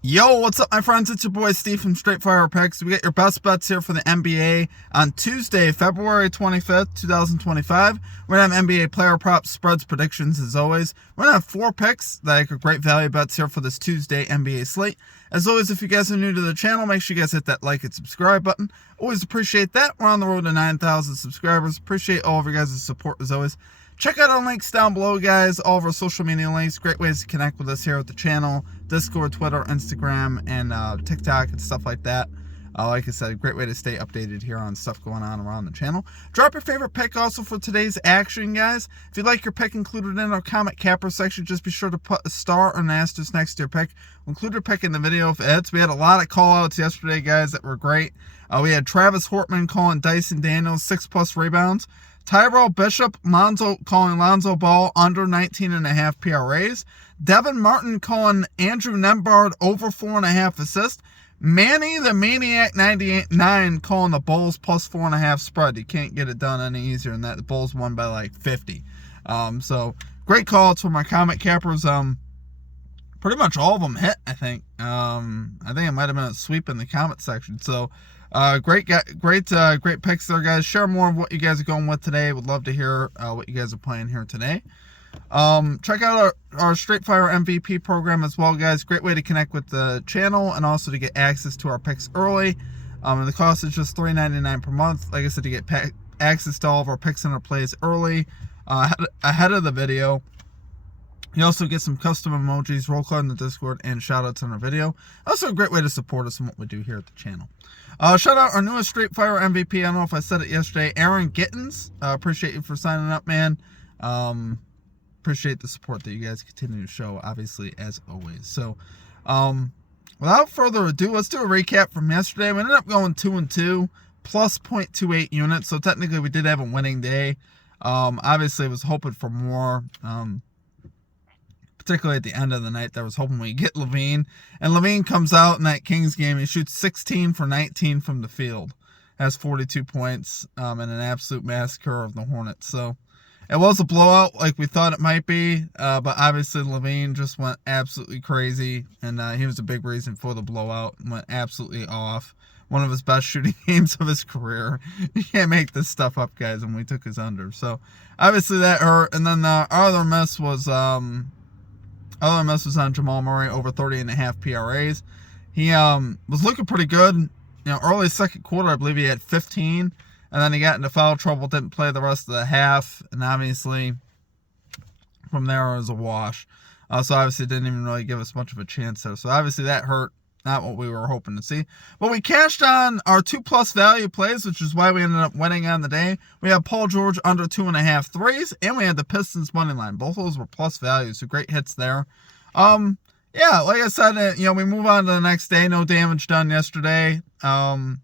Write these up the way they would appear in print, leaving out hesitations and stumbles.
Yo, what's up, my friends? It's your boy Steve from Straight Fire Picks. We get your best bets here for the NBA on Tuesday, February 25th, 2025. We're going to have NBA player props, spreads, predictions as always. We're going to have 4 picks that are great value bets here for this Tuesday NBA slate. As always, if you guys are new to the channel, make sure you guys hit that like and subscribe button. Always appreciate that. We're on the road to 9,000 subscribers. Appreciate all of your guys' support as always. Check out our links down below, guys. All of our social media links. Great ways to connect with us here at the channel. Discord, Twitter, Instagram, and TikTok and stuff like that. Like I said, great way to stay updated here on stuff going on around the channel. Drop your favorite pick also for today's action, guys. If you'd like your pick included in our comment capper section, just be sure to put a star or an asterisk next to your pick. We'll include your pick in the video if it hits. We had a lot of call-outs yesterday, guys, that were great. We had Travis Hortman calling Dyson Daniels 6+ rebounds. Tyrell Bishop, calling Lonzo Ball under 19.5 PRAs. Devin Martin calling Andrew Nembhard over 4.5 assists. Manny the Maniac 98.9 calling the Bulls plus 4.5 spread. You can't get it done any easier than that. The Bulls won by like 50. So great calls from my comment cappers. Pretty much all of them hit, I think. I think it might have been a sweep in the comment section. So great picks there, guys. Share more of what you guys are going with today. Would love to hear what you guys are playing here today. Check out our Straight Fire MVP program as well, guys. Great way to connect with the channel and also to get access to our picks early. And the cost is just $3.99 per month. Like I said, to get access to all of our picks and our plays early, ahead of the video. You also get some custom emojis, roll call in the Discord, and shout-outs on our video. Also a great way to support us in what we do here at the channel. Shout out our newest Straight Fire MVP. I don't know if I said it yesterday. Aaron Gittins. Appreciate you for signing up, man. Appreciate the support that you guys continue to show, obviously, as always. So, without further ado, let's do a recap from yesterday. We ended up going 2-2, plus 0.28 units. So, technically, we did have a winning day. Obviously, I was hoping for more. Particularly at the end of the night, I was hoping we get Levine. And Levine comes out in that Kings game. He shoots 16 for 19 from the field. Has 42 points and an absolute massacre of the Hornets. So it was a blowout like we thought it might be. But obviously Levine just went absolutely crazy. And he was a big reason for the blowout. Went absolutely off. One of his best shooting games of his career. You can't make this stuff up, guys, when we took his under. So obviously that hurt. And then our other miss was... Other miss was on Jamal Murray, over 30.5 PRAs. He was looking pretty good. You know, early second quarter, I believe he had 15. And then he got into foul trouble, didn't play the rest of the half. And obviously, from there, it was a wash. So obviously, didn't even really give us much of a chance there. So obviously, that hurt. Not what we were hoping to see. But we cashed on our 2+ value plays, which is why we ended up winning on the day. We had Paul George under 2.5 threes, and we had the Pistons money line. Both of those were plus values, so great hits there. Yeah, like I said, we move on to the next day. No damage done yesterday. And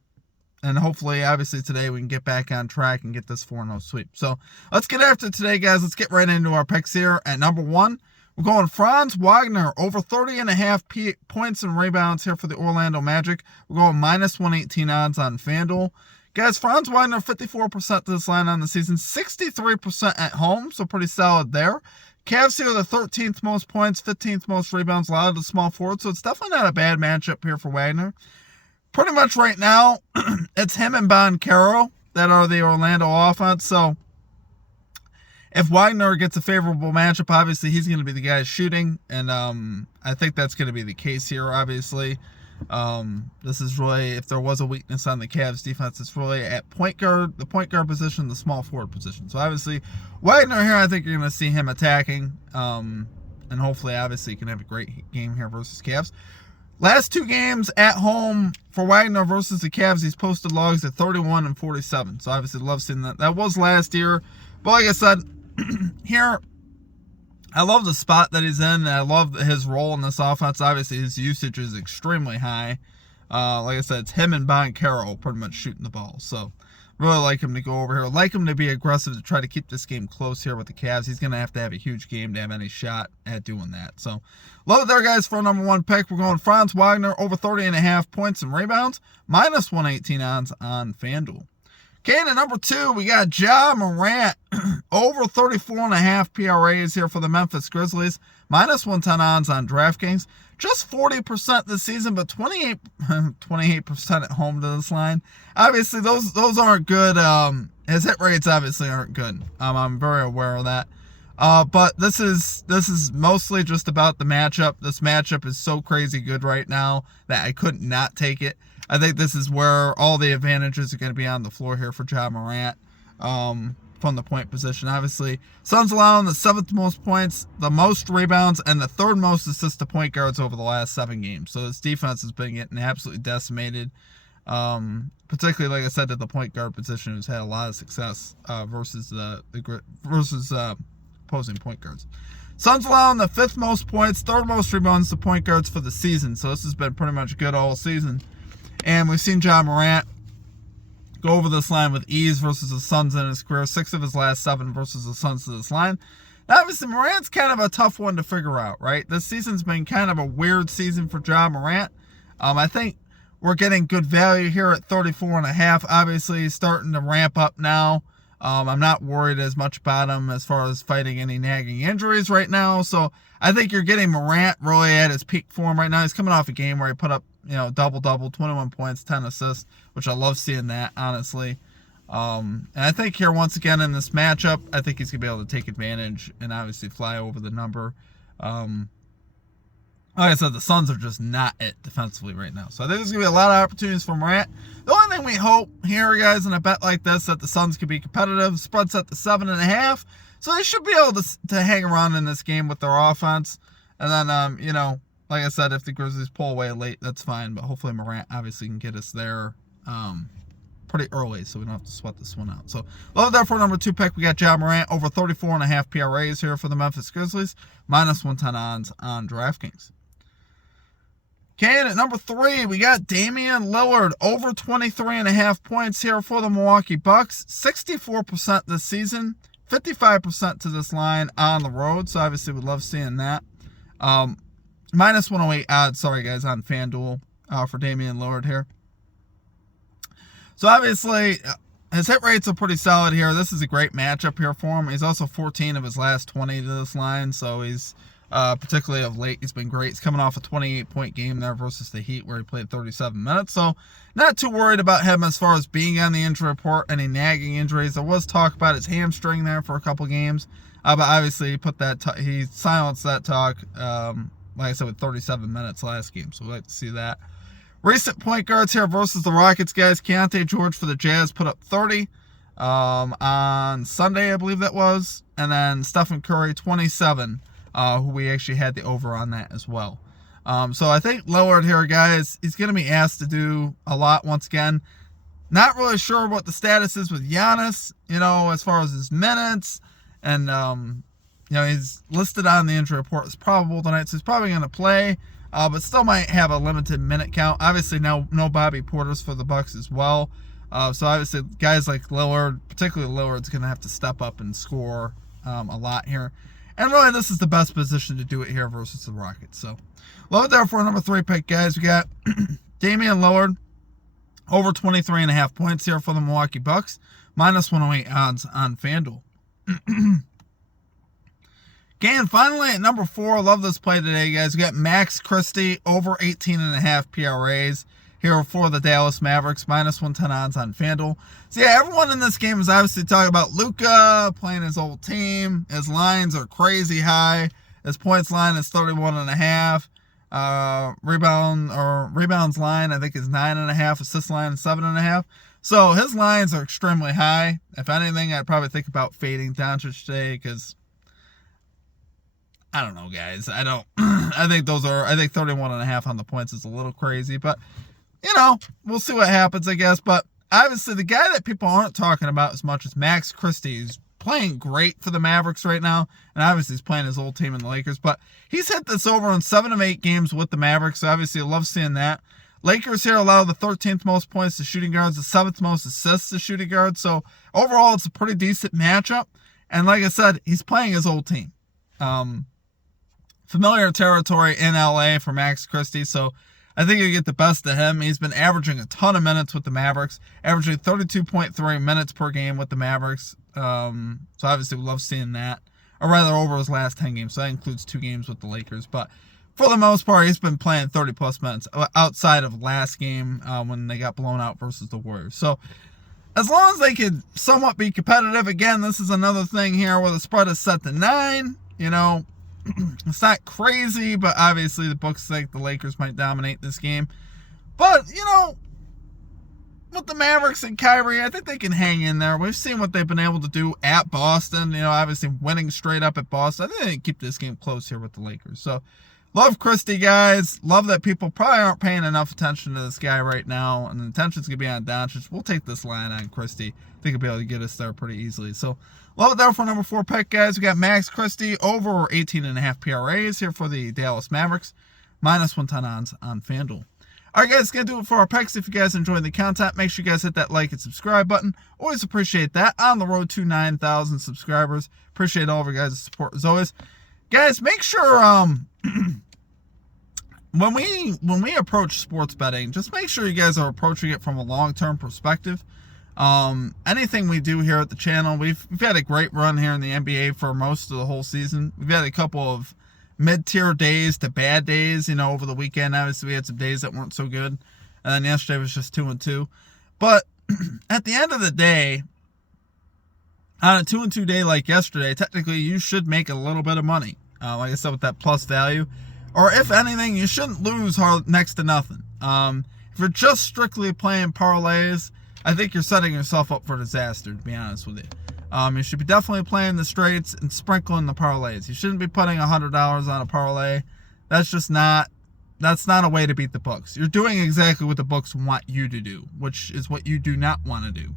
hopefully, obviously, today we can get back on track and get this 4-0 sweep. So let's get after today, guys. Let's get right into our picks here. At number 1, we're going Franz Wagner, over 30.5 points and rebounds here for the Orlando Magic. We're going minus 118 odds on FanDuel. Guys, Franz Wagner, 54% to this line on the season, 63% at home, so pretty solid there. Cavs here, the 13th most points, 15th most rebounds, a lot of the small forwards, so it's definitely not a bad matchup here for Wagner. Pretty much right now, it's him and Banchero that are the Orlando offense, so if Wagner gets a favorable matchup, obviously he's going to be the guy shooting, and I think that's going to be the case here, obviously. This is really, if there was a weakness on the Cavs defense, it's really at point guard, the point guard position, the small forward position. So obviously, Wagner here, I think you're going to see him attacking, and hopefully, obviously, he can have a great game here versus Cavs. Last 2 games at home for Wagner versus the Cavs, he's posted logs at 31 and 47. So obviously, love seeing that. That was last year, but like I said, here, I love the spot that he's in, and I love his role in this offense. Obviously, his usage is extremely high. Like I said, it's him and Banchero pretty much shooting the ball. So, really like him to go over here. Like him to be aggressive to try to keep this game close here with the Cavs. He's going to have a huge game to have any shot at doing that. So, love it there, guys, for our number 1 pick. We're going Franz Wagner, over 30.5 points and rebounds, minus 118 odds on FanDuel. Okay, and at number 2, we got Ja Morant, over 34.5 PRAs here for the Memphis Grizzlies, -110 odds on DraftKings. Just 40% this season, but 28% at home to this line. Obviously, those aren't good. His hit rates obviously aren't good. I'm very aware of that. But this is mostly just about the matchup. This matchup is so crazy good right now that I could not take it. I think this is where all the advantages are going to be on the floor here for Ja Morant. From the point position, obviously, Suns allowing the 7th most points, the most rebounds, and the 3rd most assists to point guards over the last 7 games. So this defense has been getting absolutely decimated. Particularly, like I said, at the point guard position, who's had a lot of success versus opposing point guards. Suns allowing the 5th most points, 3rd most rebounds to point guards for the season. So this has been pretty much good all season. And we've seen Ja Morant go over this line with ease versus the Suns in his career. 6 of his last 7 versus the Suns to this line. Now, obviously, Morant's kind of a tough one to figure out, right? This season's been kind of a weird season for Ja Morant. I think we're getting good value here at 34.5. Obviously, he's starting to ramp up now. I'm not worried as much about him as far as fighting any nagging injuries right now. So I think you're getting Morant really at his peak form right now. He's coming off a game where he put up, double-double, 21 points, 10 assists, which I love seeing that, honestly. And I think here, once again, in this matchup, I think he's going to be able to take advantage and obviously fly over the number. Like I said, the Suns are just not it defensively right now. So I think there's going to be a lot of opportunities for Morant. The only thing we hope here, guys, in a bet like this, that the Suns could be competitive. Spread set to 7.5. So they should be able to hang around in this game with their offense. And then, like I said, if the Grizzlies pull away late, that's fine. But hopefully Morant obviously can get us there pretty early so we don't have to sweat this one out. So love that for number 2 pick. We got Ja Morant over 34.5 PRAs here for the Memphis Grizzlies. -110 odds on DraftKings. Okay, and at number 3, we got Damian Lillard over 23.5 points here for the Milwaukee Bucks. 64% this season, 55% to this line on the road. So obviously we'd love seeing that. -108 odds, sorry guys, on FanDuel for Damian Lillard here. So obviously his hit rates are pretty solid here. This is a great matchup here for him. He's also 14 of his last 20 to this line, so he's particularly of late, he's been great. He's coming off a 28-point game there versus the Heat where he played 37 minutes. So not too worried about him as far as being on the injury report, any nagging injuries. There was talk about his hamstring there for a couple games. But obviously he silenced that talk, like I said, with 37 minutes last game. So we'd like to see that. Recent point guards here versus the Rockets, guys. Keontae George for the Jazz put up 30 on Sunday, I believe that was. And then Stephen Curry, 27. Who we actually had the over on that as well. So I think Lillard here, guys, he's going to be asked to do a lot once again. Not really sure what the status is with Giannis, as far as his minutes. And, he's listed on the injury report as probable tonight, so he's probably going to play, but still might have a limited minute count. Obviously, no Bobby Portis for the Bucks as well. So obviously, guys like Lillard, particularly Lillard's going to have to step up and score a lot here. And really, this is the best position to do it here versus the Rockets. So, love it there for number 3 pick, guys. We got Damian Lillard over 23.5 points here for the Milwaukee Bucks. -108 odds on FanDuel. Okay, and finally at number 4, love this play today, guys. We got Max Christie over 18.5 PRAs here for the Dallas Mavericks. -110 odds on FanDuel. So yeah, everyone in this game is obviously talking about Luka playing his old team. His lines are crazy high. His points line is 31.5. Rebounds line, I think, is 9.5. Assist line is 7.5. So his lines are extremely high. If anything, I'd probably think about fading Doncic today because I don't know, guys. I think 31.5 on the points is a little crazy, but we'll see what happens, I guess. But obviously, the guy that people aren't talking about as much as Max Christie. He's playing great for the Mavericks right now, and obviously he's playing his old team in the Lakers. But he's hit this over in 7 of 8 games with the Mavericks, so obviously I love seeing that. Lakers here allow the 13th most points to shooting guards, the 7th most assists to shooting guards. So overall, it's a pretty decent matchup. And like I said, he's playing his old team. Familiar territory in LA for Max Christie, so I think you get the best of him. He's been averaging a ton of minutes with the Mavericks, averaging 32.3 minutes per game with the Mavericks. So obviously we love seeing that. or rather over his last 10 games. So that includes 2 games with the Lakers. But for the most part, he's been playing 30-plus minutes outside of last game when they got blown out versus the Warriors. So as long as they could somewhat be competitive, again, this is another thing here where the spread is set to 9. You know, it's not crazy, but obviously the books think the Lakers might dominate this game. But, you know, with the Mavericks and Kyrie, I think they can hang in there. We've seen what they've been able to do at Boston. You know, obviously winning straight up at Boston. I think they can keep this game close here with the Lakers. So, love Christie, guys. Love that people probably aren't paying enough attention to this guy right now. And the attention's going to be on Doncic. We'll take this line on Christie. I think he'll be able to get us there pretty easily. So, love it there for number 4 pick, guys. We got Max Christie over 18.5 PRAs here for the Dallas Mavericks. Minus 110 odds on FanDuel. Alright, guys, going to do it for our picks. If you guys enjoyed the content, make sure you guys hit that like and subscribe button. Always appreciate that. On the road to 9,000 subscribers. Appreciate all of your guys' support as always. Guys, make sure when we approach sports betting, just make sure you guys are approaching it from a long-term perspective. Anything we do here at the channel, we've had a great run here in the NBA for most of the whole season. We've had a couple of mid-tier days to bad days, you know, over the weekend. Obviously, we had some days that weren't so good. And then yesterday was just 2-2. But at the end of the day, on a 2-2 day like yesterday, technically you should make a little bit of money. Like I said, with that plus value. Or if anything, you shouldn't lose next to nothing. If you're just strictly playing parlays, I think you're setting yourself up for disaster, to be honest with you. You should be definitely playing the straights and sprinkling the parlays. You shouldn't be putting $100 on a parlay. That's not a way to beat the books. You're doing exactly what the books want you to do, which is what you do not want to do.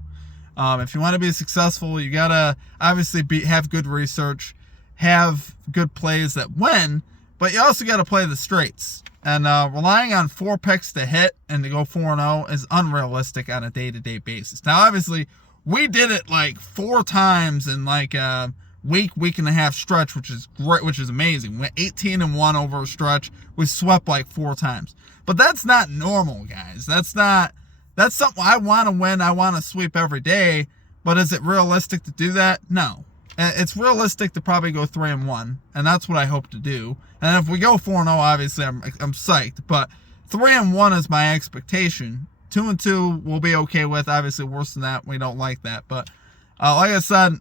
If you want to be successful, you gotta obviously have good research, have good plays that win, but you also got to play the straights. And relying on 4 picks to hit and to go 4-0 is unrealistic on a day-to-day basis. Now, obviously, we did it like 4 times in like a week and a half stretch, which is great, which is amazing. We went 18-1 over a stretch. We swept like 4 times. But that's not normal, guys. That's something I want to win. I want to sweep every day. But is it realistic to do that? No. It's realistic to probably go 3-1, and that's what I hope to do. And if we go 4-0, obviously I'm psyched. But 3-1 is my expectation. 2-2 we'll be okay with. Obviously, worse than that, we don't like that. But like I said,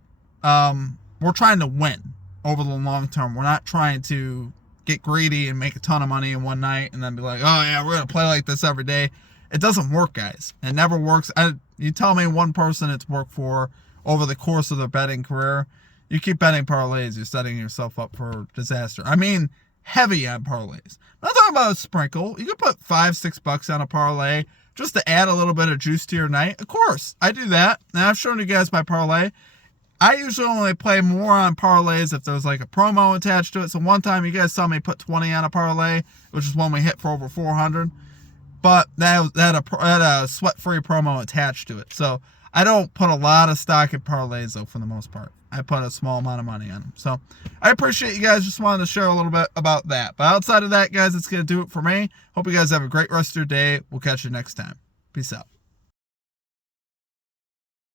we're trying to win over the long term. We're not trying to get greedy and make a ton of money in one night and then be like, oh yeah, we're gonna play like this every day. It doesn't work, guys. It never works. You tell me one person it's worked for over the course of their betting career. You keep betting parlays, you're setting yourself up for disaster. I mean, heavy on parlays. I'm not talking about a sprinkle. You can put $5-6 on a parlay just to add a little bit of juice to your night. Of course, I do that. And I've shown you guys my parlay. I usually only play more on parlays if there's like a promo attached to it. So one time you guys saw me put 20 on a parlay, which is one we hit for over 400. But that had a sweat-free promo attached to it. So I don't put a lot of stock in parlays, though, for the most part. I put a small amount of money on them. So I appreciate you guys. Just wanted to share a little bit about that. But outside of that, guys, it's going to do it for me. Hope you guys have a great rest of your day. We'll catch you next time. Peace out.